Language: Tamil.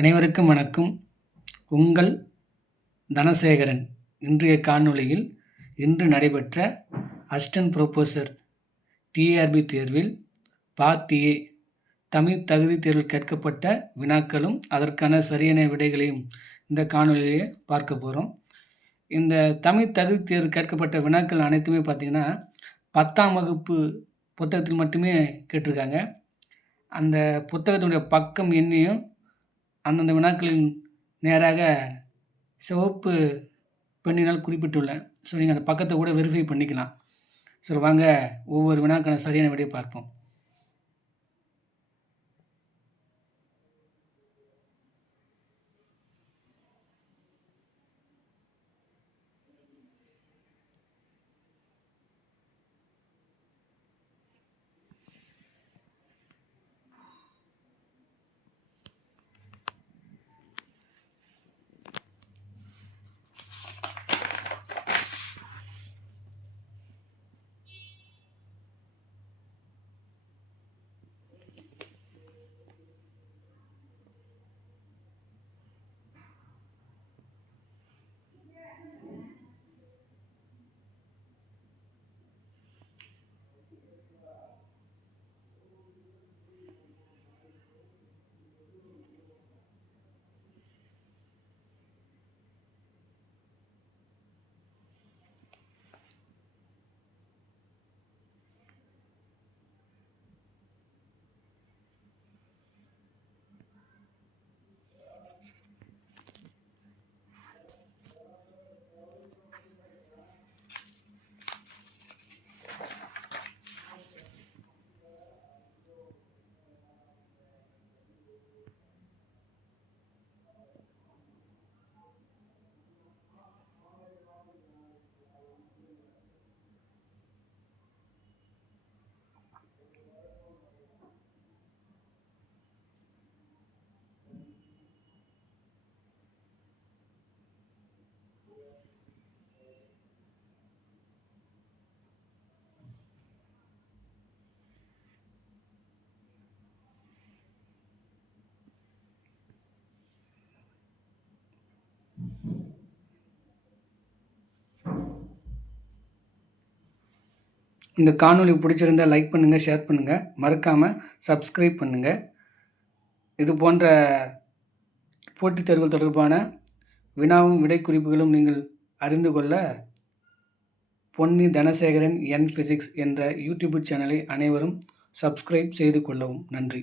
அனைவருக்கும் வணக்கம். உங்கள் தனசேகரன். இன்றைய காணொளியில் இன்று நடைபெற்ற அசிஸ்டன்ட் புரொஃபசர் டிஆர்பி தேர்வில் பார்ட் ஏ தமிழ் தகுதி தேர்வில் கேட்கப்பட்ட வினாக்களும் அதற்கான சரியான விடைகளையும் இந்த காணொளியிலே பார்க்க போகிறோம். இந்த தமிழ் தகுதி தேர்வு கேட்கப்பட்ட வினாக்கள் அனைத்துமே பார்த்திங்கன்னா 10ஆம் வகுப்பு புத்தகத்தில் மட்டுமே கேட்டிருக்காங்க. அந்த புத்தகத்தினுடைய பக்கம் எண்ணையும் அந்தந்த வினாக்களின் நேராக சிவப்பு பெண்ணினால் குறிப்பிட்டுள்ளேன். ஸோ நீங்கள் அந்த பக்கத்தை கூட வெரிஃபை பண்ணிக்கலாம். சரி, வாங்க ஒவ்வொரு வினாக்கான சரியான விடையை பார்ப்போம். இந்த காணொளி பிடிச்சிருந்தால் லைக் பண்ணுங்கள், ஷேர் பண்ணுங்கள், மறக்காமல் சப்ஸ்கிரைப் பண்ணுங்கள். இது போன்ற போட்டித் தேர்வுகள் தொடர்பான வினாவும் விடை குறிப்புகளும் நீங்கள் அறிந்து கொள்ள பொன்னி தனசேகரன் என் ஃபிசிக்ஸ் என்ற யூடியூப் சேனலை அனைவரும் சப்ஸ்கிரைப் செய்து கொள்ளவும். நன்றி.